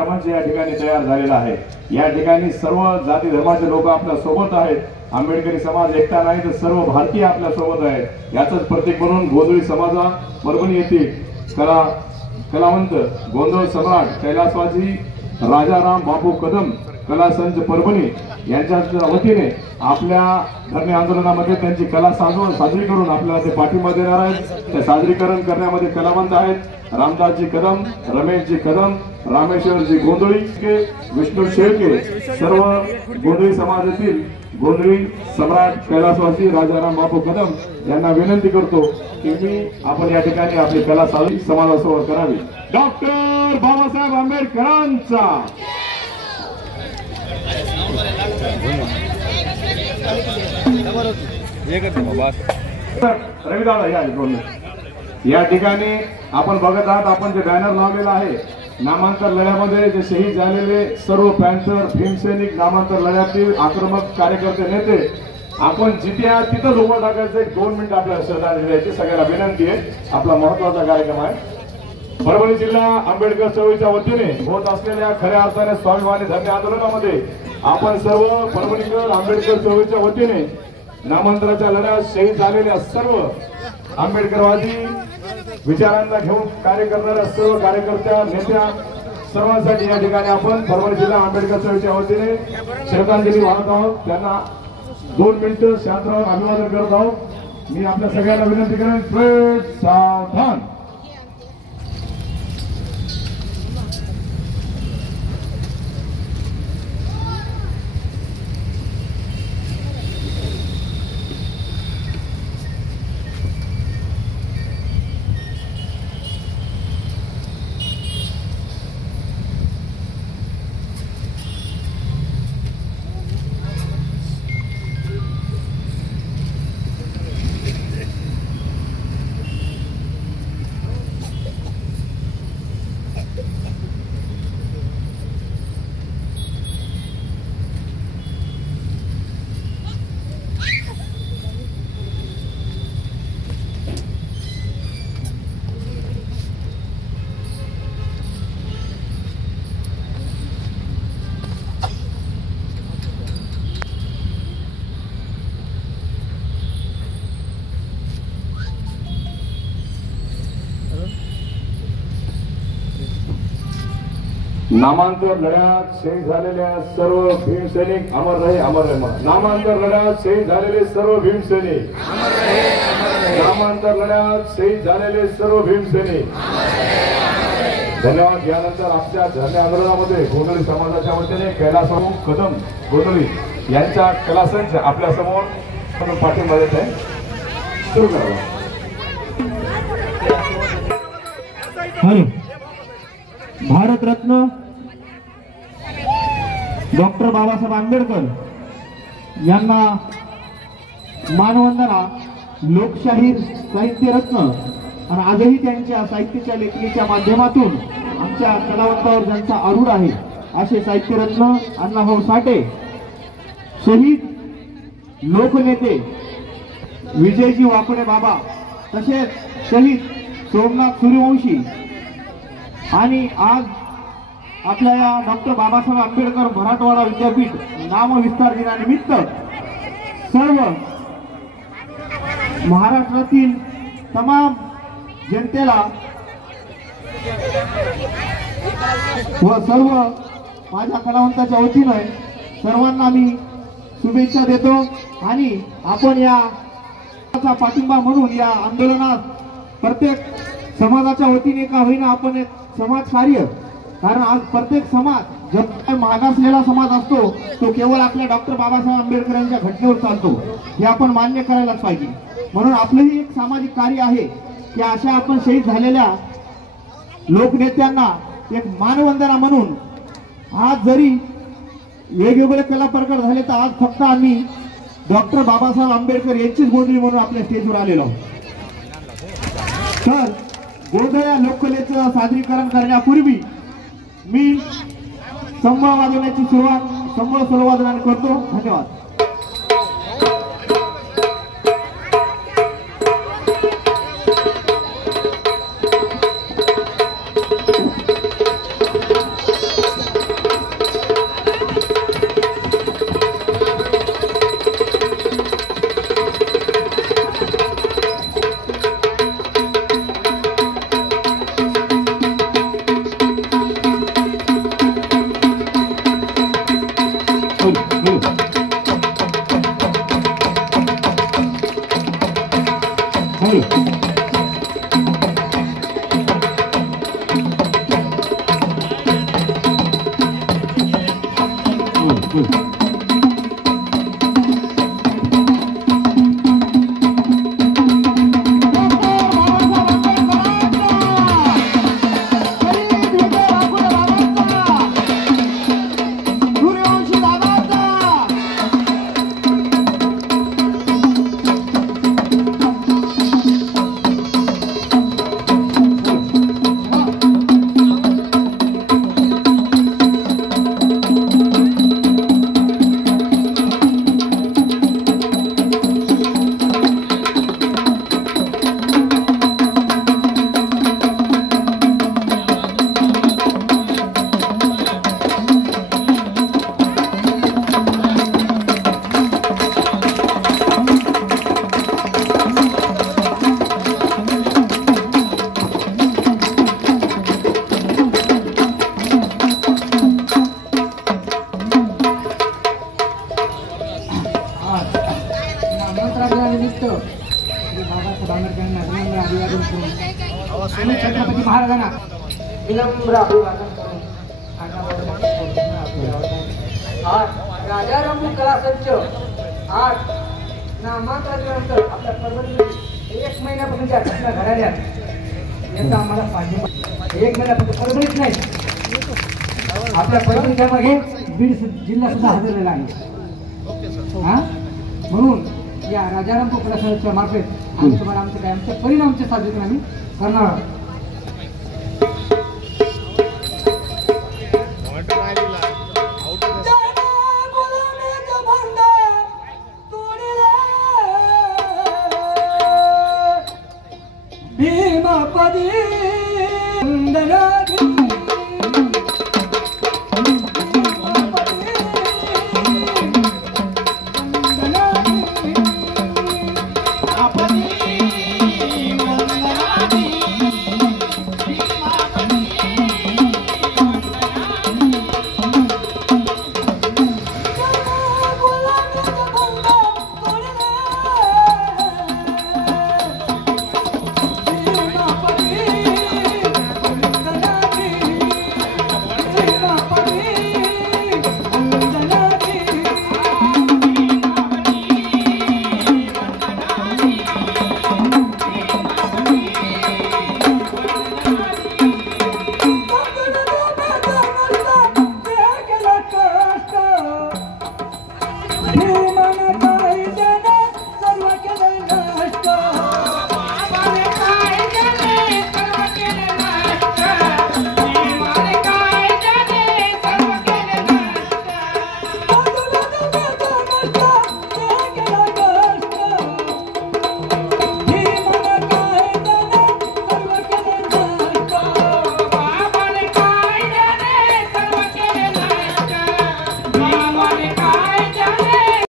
मंच या ठिकाणी तयार झालेला आहे। या ठिकाणी सर्व जाती धर्माचे लोक आपल्या सोबत आहेत। आंबेडकरी समाज एकटा नाही तर सर्व भारतीय आपल्या सोबत आहेत। याचंच प्रतीक म्हणून गोंधळी समाजा परभणी येथील कलावंत गोंधळ सम्राट कैलासवासी राजाराम बापू कदम कला संच परभणी यांच्या वतीने आपल्या धरणे आंदोलनामध्ये त्यांची कला साजरी करून आपल्याला ते पाठिंबा देणार आहेत। ते सादरीकरण करण्यामध्ये कलावंत आहेत रामदासजी कदम, रमेशजी कदम, रामेश्वरजी गोंधळी, विष्णू शेळके, सर्व गोंधळी समाजातील गोंधळी सम्राट कैलासवासी राजाराम बापू कदम यांना विनंती करतो की आपण या ठिकाणी आपली कला साजरी समाजासमोर करावी। डॉक्टर बाबासाहेब आंबेडकरांचा या ठिकाणी आपण बघत आहात, आपण जे बॅनर लावलेला आहे नामांतर लढ्यामध्ये जे शहीद झालेले सर्व पॅन्थर भीमसैनिक नामांतर लढ्यातील आक्रमक कार्यकर्ते नेते आपण जिथे आहात तिथंच उभं टाकायचं। 2 मिनिट आपल्याला श्रद्धांजली द्यायची सगळ्यांना विनंती आहे। आपला महत्वाचा कार्यक्रम आहे। परभणी जिल्हा आंबेडकर चळवळीच्या वतीने होत असलेल्या खऱ्या अर्थाने स्वाभिमानी धरणे आंदोलनामध्ये आपण सर्व परभणीकर आंबेडकर चळवळीच्या वतीने नामांतराच्या लढ्यात शहीद झालेल्या सर्व आंबेडकरवादी विचारांना घेऊन कार्य करणाऱ्या सर्व कार्यकर्त्या नेत्या सर्वांसाठी या ठिकाणी आपण परभणी जिल्हा आंबेडकर चळवळीच्या वतीने श्रद्धांजली वाहत आहोत। त्यांना 2 मिनिटं शांत राहून अभिवादन करत आहोत। मी आपल्या सगळ्यांना विनंती करेन, प्लीज सावधान। नामांतर लढ्यात शहीद झालेल्या सर्व भीमसैनिक अमर रहे अमर रहे। नामांतर लढ्यात शहीद झालेले सर्व भीमसैनिक अमर रहे अमर रहे। नामांतर लढ्यात शहीद झालेले सर्व भीमसैनिक अमर रहे अमर रहे। धन्यवाद। यानंतर आपल्या धरणे आंदोलनामध्ये गोंधळी समाजाच्या वतीने कैलासबापू कदम गोंधळी यांच्या कलासंच आपल्या समोर पाठिंबा देत आहे। सुरू करा। भारतरत्न डॉक्टर बाबासाहेब आंबेडकर यांना मानवंदना, लोकशाहीर साहित्य रत्न आणि आजही त्यांच्या साहित्याच्या लेखणीच्या माध्यमातून आमच्या कलावंतावर ज्यांचा आरूढ आहे असे साहित्यरत्न अण्णाभाऊ साठे, शहीद लोकनेते विजयजी वाकडे बाबा, तसेच शहीद सोमनाथ सूर्यवंशी आणि आज आपल्या या डॉक्टर बाबासाहेब आंबेडकर मराठवाडा विद्यापीठ नामविस्तार दिनानिमित्त सर्व महाराष्ट्रातील तमाम जनतेला व सर्व माझ्या कलावंताच्या वतीने सर्वांना मी शुभेच्छा देतो। आणि आपण या पाठिंबा म्हणून या आंदोलनात प्रत्येक समाजाच्या वतीने का होईना आपण एक समाज कार्य, कारण आज प्रत्येक समाज जो मागासलेला समाज असतो तो केवळ आपल्या डॉक्टर बाबासाहेब आंबेडकर यांच्या घटनेवर चालतो, हे आपण मान्य करायलाच पाहिजे। म्हणून आपलंही एक सामाजिक कार्य आहे की अशा आपण शहीद झालेल्या लोकनेत्यांना एक मानवंदना म्हणून आज जरी वेगवेगळे कला प्रकार झाले तर आज फक्त आम्ही डॉक्टर बाबासाहेब आंबेडकर यांचीच गोंधळी म्हणून आपल्या स्टेजवर आलेलो आहोत। तर गोंधळ्या लोककलेचं सादरीकरण करण्यापूर्वी मी संबळ वाजवण्याची सुरुवात संबळ स्वरवादनाने करतो। धन्यवाद। आणि छत्रपती महाराजांना विनम्र अभिवादन करून आज राजाराम कला संच आज नामांतरानंतर आपल्या परभणीमध्ये 1 महिन्यापासून ज्या घटना घडल्या याचा आम्हाला पाठिंबा 1 महिन्यापासून परभणीच नाही आपल्या परभणीच्या मागे बीड जिल्हा सुद्धा हजरलेला आहे हा म्हणून या राजाराम कला संचच्या मार्फत आम्ही तुम्हाला आमचे परिणामचे साजरे आम्ही करणार आहोत.